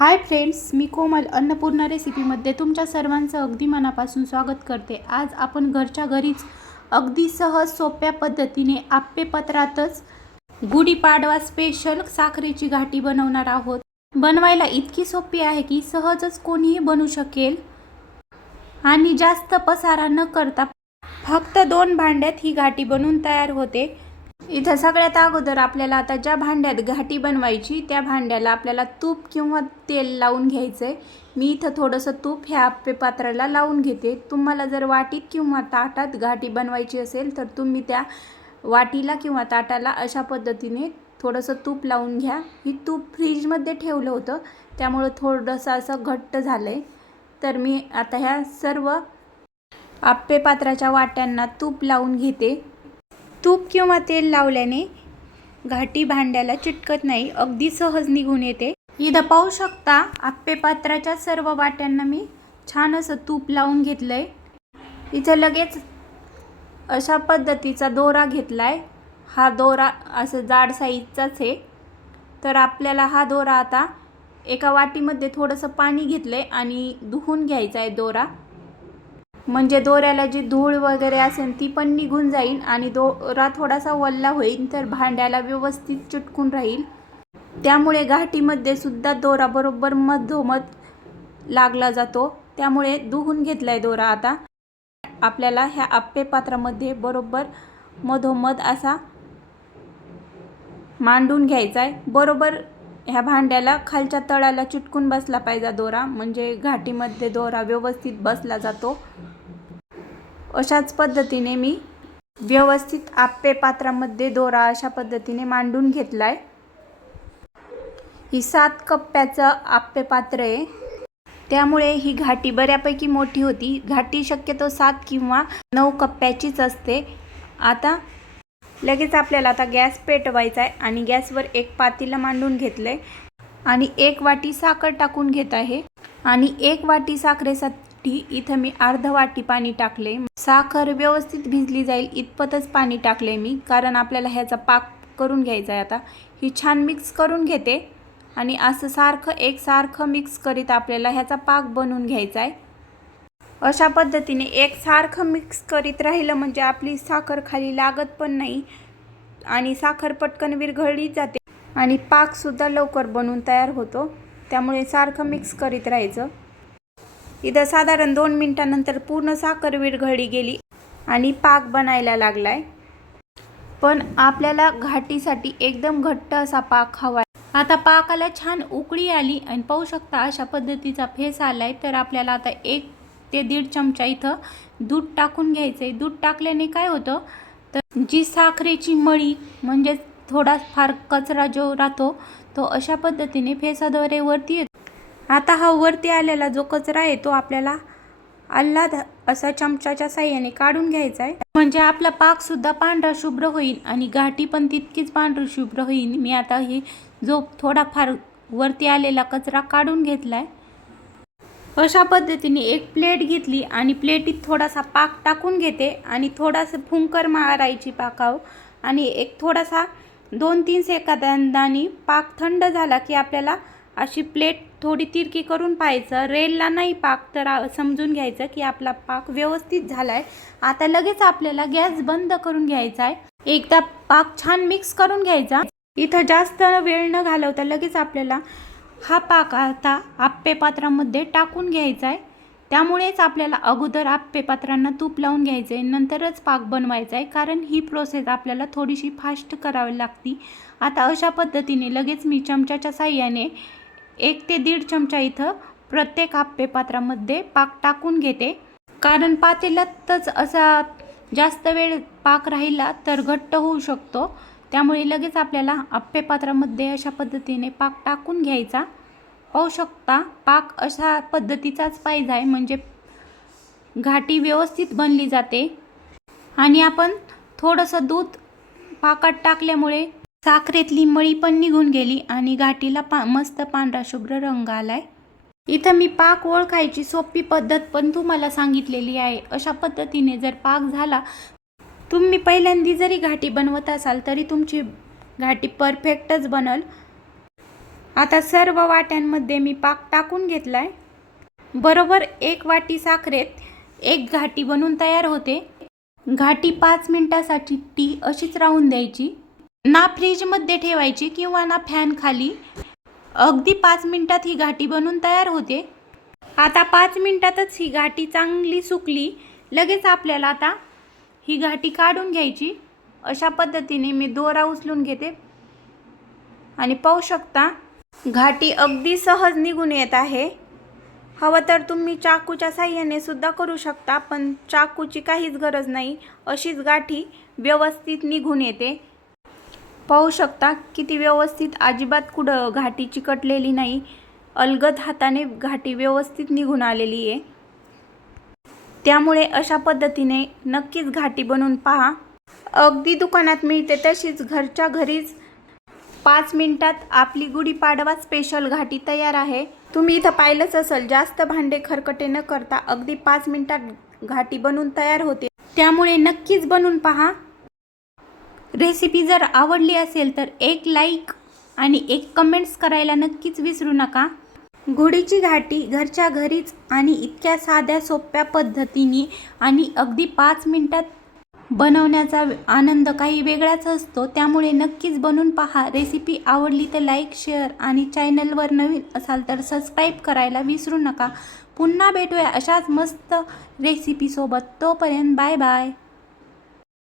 Hi friends, मी कोमल अन्नपूर्णा रेसिपीमध्ये तुमच्या सर्वांचं अगदी मनापासून स्वागत करते। आज आपण घरच्या घरीच अगदी सहज सोप्या पद्धतीने आप्पेपत्रातच गुढीपाडवा स्पेशल साखरेची घाटी बनवणार आहोत। बनवायला इतकी सोपी आहे की सहजच कोणीही बनवू शकेल आणि जास्त पसारा न करता फक्त 2 भांड्यात ही घाटी बनवून तयार होते। इथं सगळ्यात अगोदर आपल्याला आता ज्या भांड्यात घाटी बनवायची त्या भांड्याला आपल्याला तूप किंवा तेल लावून घ्यायचंय। मी इथं थोडंसं तूप ह्या आप्पे पात्राला लावून घेते। तुम्हाला जर वाटीत किंवा ताटात घाटी बनवायची असेल तर तुम्ही त्या वाटीला किंवा ताटाला अशा पद्धतीने थोडंसं तूप लावून घ्या। ही तूप फ्रीजमध्ये ठेवलं होतं त्यामुळे थोडंसं असं घट्ट झालंय। तर मी आता ह्या सर्व आप्पे पात्राच्या वाट्यांना तूप लावून घेते। तूप किंवा तेल लावल्याने घाटी भांड्याला चिटकत नाही, अगदी सहज निघून येते। इथं पाहू शकता आप्पे पात्राच्या सर्व वाट्यांना मी छान असं तूप लावून घेतलंय। इथं लगेच अशा पद्धतीचा दोरा घेतलाय। हा दोरा असं जाड साईजचाच आहे। तर आपल्याला हा दोरा आता एका वाटीमध्ये थोडंसं पाणी घेतलंय आणि धुवून घ्यायचा आहे दोरा, म्हणजे दोऱ्याला जी धूळ वगैरे असेल ती पण निघून जाईल आणि दोरा थोडासा वल्ला होईल तर भांड्याला व्यवस्थित चिटकून राहील। त्यामुळे घाटीमध्ये सुद्धा दोरा बरोबर मधोमध लागला जातो। त्यामुळे धुवून घेतलाय दोरा। आता आपल्याला ह्या आप्पे पात्रामध्ये बरोबर मधोमध असा मांडून घ्यायचा आहे। बरोबर ह्या भांड्याला खालच्या तळाला चिटकून बसला पाहिजे दोरा, म्हणजे घाटीमध्ये दोरा व्यवस्थित बसला जातो। अशाच पद्धतीने मी व्यवस्थित आप्पे पात्रामध्ये दोरा अशा पद्धतीने मांडून घेतलाय। ही 7 कप्प्याचं आप्पे पात्र आहे, त्यामुळे ही घाटी बऱ्यापैकी मोठी होती। घाटी शक्यतो 7 किंवा 9 कप्प्याचीच असते। आता लगेच आपल्याला आता गॅस पेटवायचा आहे आणि गॅसवर एक पातेलं मांडून घेतलंय आणि 1 वाटी साखर टाकून घेत आहे आणि 1 वाटी साखरेसाठी इथं मी अर्धा वाटी पाणी टाकले। साखर व्यवस्थित भिजली जाईल इतपतच पाणी टाकले मी, कारण आपल्याला ह्याचा पाक करून घ्यायचा आहे। आता ही छान मिक्स करून घेते आणि असं सारखं एकसारखं मिक्स करीत आपल्याला ह्याचा पाक बनवून घ्यायचा आहे। अशा पद्धतीने एकसारखं मिक्स करीत राहिलं म्हणजे आपली साखर खाली लागत पण नाही आणि साखर पटकन विरघळली जाते आणि पाक सुद्धा लवकर बनवून तयार होतो। त्यामुळे सारखं मिक्स करीत राहायचं। इथं साधारण 2 मिनिटांनंतर पूर्ण साखर विरघळली गेली आणि पाक बनायला लागलाय। पण आपल्याला घाटीसाठी एकदम घट्ट असा पाक हवा। आता पाकाला छान उकळी आली आणि पाहू शकता अशा पद्धतीचा फेस आलाय। तर आपल्याला आता 1 ते 1.5 चमचा इथं दूध टाकून घ्यायचंय। दूध टाकल्याने काय होतं तर जी साखरेची मळी म्हणजे थोडाफार कचरा जो राहतो तो अशा पद्धतीने फेसाद्वारे वरती येतो। आता हा वरती आलेला जो कचरा आहे तो आपल्याला आल्हाद असा चमचाच्या साहाय्याने काढून घ्यायचा आहे, म्हणजे आपला पाक सुद्धा पांढरा शुभ्र होईल आणि घाटी पण तितकीच पांढरी शुभ्र होईल। मी आता हे जो थोडाफार वरती आलेला कचरा काढून घेतलाय। अशा पद्धतीने एक प्लेट घेतली आणि प्लेटीत थोडासा पाक टाकून घेते आणि थोडासा फुंकर मारायची पाकावर आणि एक थोडासा 2-3 सेकंदांनी पाक थंड झाला की आपल्याला अशी प्लेट थोडी तिरकी करून पाहायचं। रेलला नाही पाक तर समजून घ्यायचं की आपला पाक व्यवस्थित झालाय। आता लगेच आपल्याला गॅस बंद करून घ्यायचा आहे। एकदा पाक छान मिक्स करून घ्यायचा। इथं जास्त वेळ न घालवता लगेच आपल्याला हा पाक आता आप्पे पात्रामध्ये टाकून घ्यायचा आहे। त्यामुळेच आपल्याला अगोदर आप्पे पात्रांना तूप लावून घ्यायचं आहे, नंतरच पाक बनवायचा आहे, कारण ही प्रोसेस आपल्याला थोडीशी फास्ट करावी लागती। आता अशा पद्धतीने लगेच मी चमच्याच्या साहाय्याने 1 ते 1.5 चमचा इथं प्रत्येक आप्पे पात्रामध्ये पाक टाकून घेते, कारण पातेल्यातच असा जास्त वेळ पाक राहिला तर घट्ट होऊ शकतो। त्यामुळे लगेच आपल्याला आप्पे पात्रामध्ये अशा पद्धतीने पाक टाकून घ्यायचा। पाहू शकता पाक अशा पद्धतीचाच पाहिजे आहे, म्हणजे घाटी व्यवस्थित बनली जाते। आणि आपण थोडंसं दूध पाकात टाकल्यामुळे साखरेतली मळी पण निघून गेली आणि घाटीला मस्त पांढरा शुभ्र रंग आलाय। इथं मी पाक ओळखायची सोपी पद्धत पण तुम्हाला सांगितलेली आहे। अशा पद्धतीने जर पाक झाला, तुम्ही पहिल्यांदा जरी घाटी बनवत असाल तरी तुमची घाटी परफेक्टच बनल। आता सर्व वाट्यांमध्ये मी पाक टाकून घेतलाय. बरोबर 1 वाटी साखरेत 1 घाटी बनून तयार होते. घाटी 5 मिनिटासाठी ती अशीच राहून द्यायची. ना फ्रीजमध्ये ठेवायची किंवा ना फॅन खाली. अगदी 5 मिनिटात ही घाटी बनून तयार होते. आता 5 मिनिटातच ही घाटी चांगली सुकली. लगेच आपल्याला आता ही घाटी काढून घ्यायची. अशा पद्धतीने मी दोरा उचलून घेते आणि पाहू शकता घाटी अगदी सहज निघून येत आहे. हवं तर तुम्ही चाकूच्या साहाय्याने सुद्धा करू शकता, पण चाकूची काहीच गरज नाही. अशीच गाठी व्यवस्थित निघून येते. पाहू शकता किती व्यवस्थित, अजिबात कुठं घाटी चिकटलेली नाही. अलगद हाताने घाटी व्यवस्थित निघून आलेली आहे. त्यामुळे अशा पद्धतीने नक्कीच घाटी बनवून पहा. अगदी दुकानात मिळते तशीच घरच्या घरीच 5 मिनिटात आपली गुढीपाडवा स्पेशल घाटी तयार आहे. तुम्ही इथं पाहिलंच असेल, जास्त भांडे खरकटे न करता अगदी 5 मिनिटात घाटी बनवून तयार होते. त्यामुळे नक्कीच बनवून पहा. रेसिपी जर आवडली असेल तर एक लाईक आणि एक कमेंट्स करायला नक्कीच विसरू नका. गुढीची घाटी घरच्या घरीच आणि इतक्या साध्या सोप्या पद्धतीने आणि अगदी 5 मिनिटात बनवण्याचा आनंद काही वेगळाच असतो. त्यामुळे नक्कीच बनवून पहा. रेसिपी आवडली तर लाईक, शेअर आणि चॅनलवर नवीन असाल तर सबस्क्राईब करायला विसरू नका. पुन्हा भेटूया अशाच मस्त रेसिपीसोबत. तोपर्यंत बाय बाय.